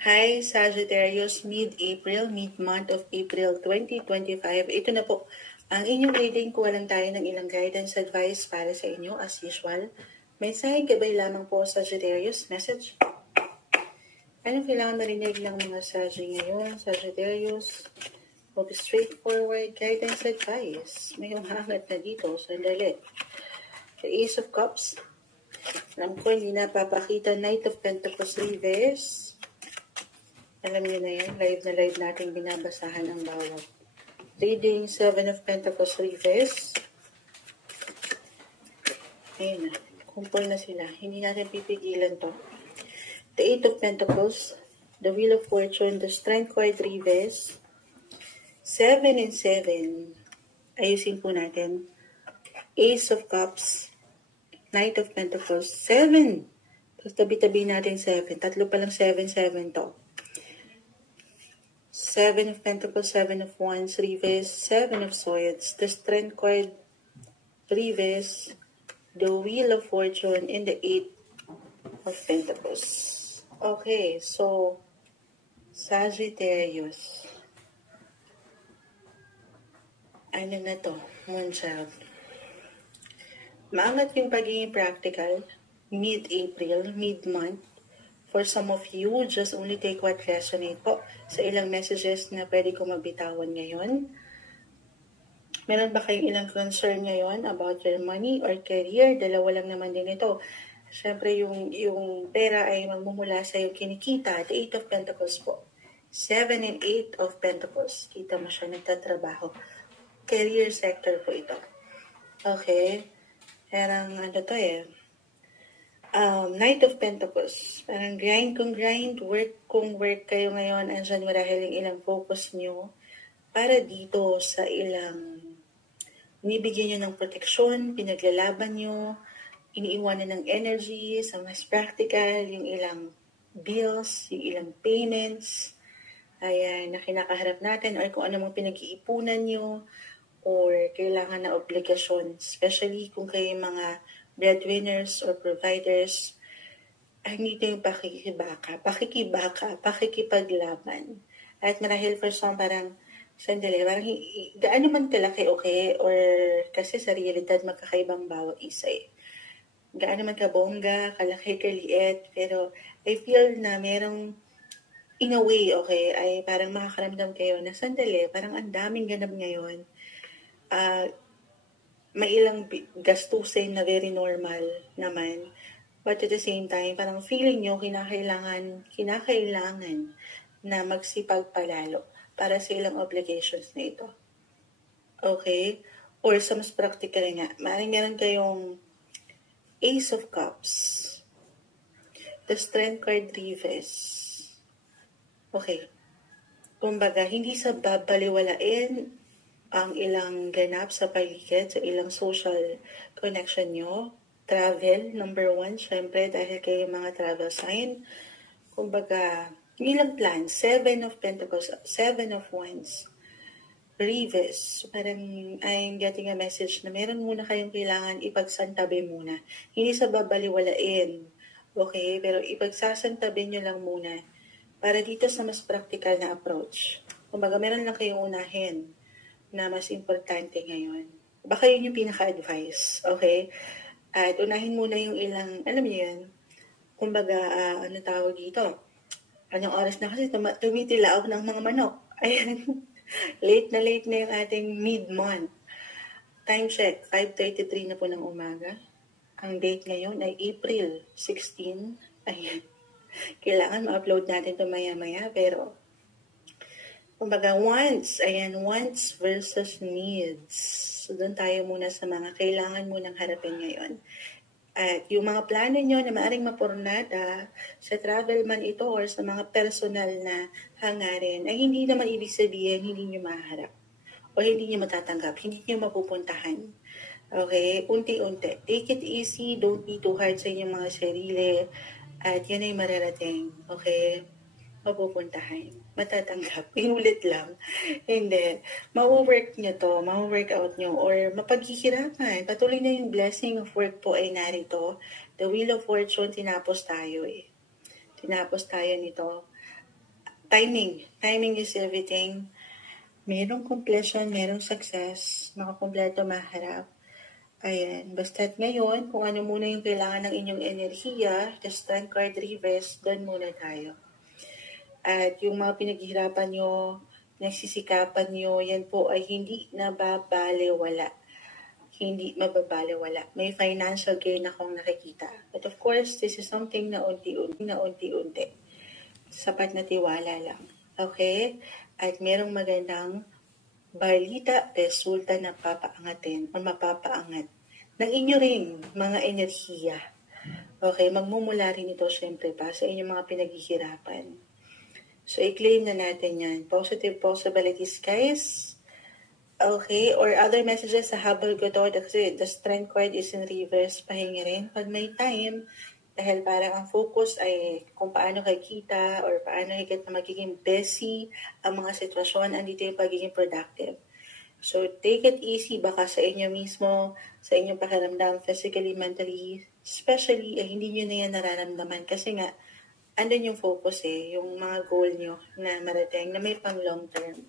Hi, Sagittarius, mid-April, mid-month of April 2025. Ito na po ang inyong reading. Kuha lang tayo ng ilang guidance advice para sa inyo as usual. Mensahe gabay lamang po, Sagittarius. Message. Anong kailangan marinig ng mga Sagi ngayon, Sagittarius? Huwag straightforward guidance advice. May umangat na dito, sandali. The Ace of Cups. Alam ko, hindi napapakita. Knight of Pentacles reverse. Alam niyo na yan, live na live natin binabasahan ang bawat reading. Seven of Pentacles reverse. Ayun na, kumpol na sila. Hindi natin pipigilan to. The Eight of Pentacles, the Wheel of Fortune, the Strength card reverse. 7 and 7. Ayusin po natin. Ace of Cups, Knight of Pentacles, 7. Tapos tabi-tabi natin 7. Tatlo palang 7, 7 to. 7 of Pentacles, 7 of Wands, reverse, 7 of Swords, the Strength card, reverse, the Wheel of Fortune, and the 8 of Pentacles. Okay, so, Sagittarius. Ano na to? Moonchild. Maangat yung pagiging practical, mid-April, mid-month. For some of you, just only take what resonate po sa ilang messages na pwede ko mabitawan ngayon. Meron ba kayong ilang concern ngayon about your money or career? Dalawa lang naman din ito. Siyempre, yung pera ay magmumula sa yung kinikita. The Eight of Pentacles po. 7 and 8 of Pentacles. Kita mo siya, nagtatrabaho. Career sector po ito. Okay. Parang ano to Knight of Pentacles. Parang grind kung grind, work kung work kayo ngayon. Andyan marahil yung ilang focus nyo para dito sa ilang binibigyan nyo ng proteksyon, pinaglalaban nyo, iniiwanan ng energy sa mas practical, yung ilang bills, yung ilang payments, ayan, na kinakaharap natin, or kung ano mga pinag-iipunan nyo, or kailangan na obligasyon, especially kung kayo mga breadwinners or providers, ay hindi yung pakikipaglaban. At marahil for some parang, sandali, parang gaano man kalaki okay, or kasi sa realidad magkakaibang bawat isa gaano man kabongga, kalaki, kaliit, pero I feel na merong, in a way, okay, ay parang makakaramdam kayo na sandali, parang ang daming ganap ngayon. May ilang gastusin na very normal naman. But at the same time, parang feeling nyo kinakailangan na magsipag palalo para sa ilang obligations na ito. Okay? Or sa mas practical nga, maaaring meron kayong Ace of Cups, the Strength card reverse. Okay. Kumbaga, hindi sa babaliwalain ang ilang ganap sa paligid, sa ilang social connection nyo. Travel, number 1, syempre, dahil kayo mga travel sign. Kumbaga, ilang plans, 7 of Pentacles, 7 of Wands, reverse. So, parang I'm getting a message na meron muna kayong kailangan ipagsantabi muna. Hindi sa babaliwalain, okay? Pero ipagsasantabi nyo lang muna para dito sa mas practical na approach. Kumbaga, meron lang kayong unahin na mas importante ngayon. Baka yun yung pinaka-advice, okay? At unahin muna yung ilang, alam niyo yun, kumbaga, ano tawag dito? Anong oras na kasi tumitilaok ng mga manok. Ayan, late na yung ating mid-month. Time check, 5:33 na po ng umaga. Ang date ngayon ay April 16. Ayan, kailangan ma-upload natin ito maya-maya, pero kumbaga, wants versus needs. So, doon tayo muna sa mga kailangan munang harapin ngayon. At yung mga plano nyo na maaaring mapurnada sa travel man ito or sa mga personal na hangarin, ay hindi naman ibig sabihin hindi nyo maharap o hindi nyo matatanggap, hindi nyo mapupuntahan. Okay? Unti-unti. Take it easy, don't be too hard sa inyong mga sarili, at yun ay mararating. Okay? Mapupuntahan. Matatanggap. Inulit lang. Hindi. Ma-work nyo to. Ma-work out nyo. Or mapaghihirapan. Patuloy na yung blessing of work po ay narito. The Wheel of Fortune, tinapos tayo Tinapos tayo nito. timing. Timing is everything. Merong completion, merong success, makakompleto, maharap. Ayan, basta't ngayon, kung ano muna yung kailangan ng inyong enerhiya, the strength card reverse, doon muna tayo. At yung mga pinaghihirapan nyo, nagsisikapan nyo, yan po ay hindi nababaliwala. Hindi mababaliwala. May financial gain akong nakikita. But of course, this is something na unti-unti. Sapat na tiwala lang. Okay? At merong magandang balita, resulta na papaangatin o mapapaangat ng inyo rin mga enerhiya. Okay, magmumula rin ito syempre pa sa inyong mga pinaghihirapan. So, i-claim na natin yan. Positive possibilities, guys. Okay, or other messages sa habol ko to kasi the strength card is in reverse, pahingi rin pag may time dahil parang ang focus ay kung paano kay kita or paano higit na magiging busy ang mga sitwasyon, andito yung pagiging productive. So, take it easy baka sa inyo mismo, sa inyong pakiramdam, physically, mentally, especially, hindi nyo na yan nararamdaman kasi nga, andun yung focus yung mga goal nyo na marating na may pang long term.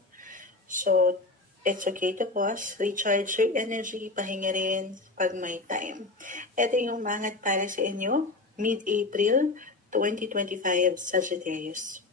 So, it's okay to pause, recharge your energy, pahinga rin pag may time. Ito yung mangat para sa inyo, mid-April 2025, Sagittarius.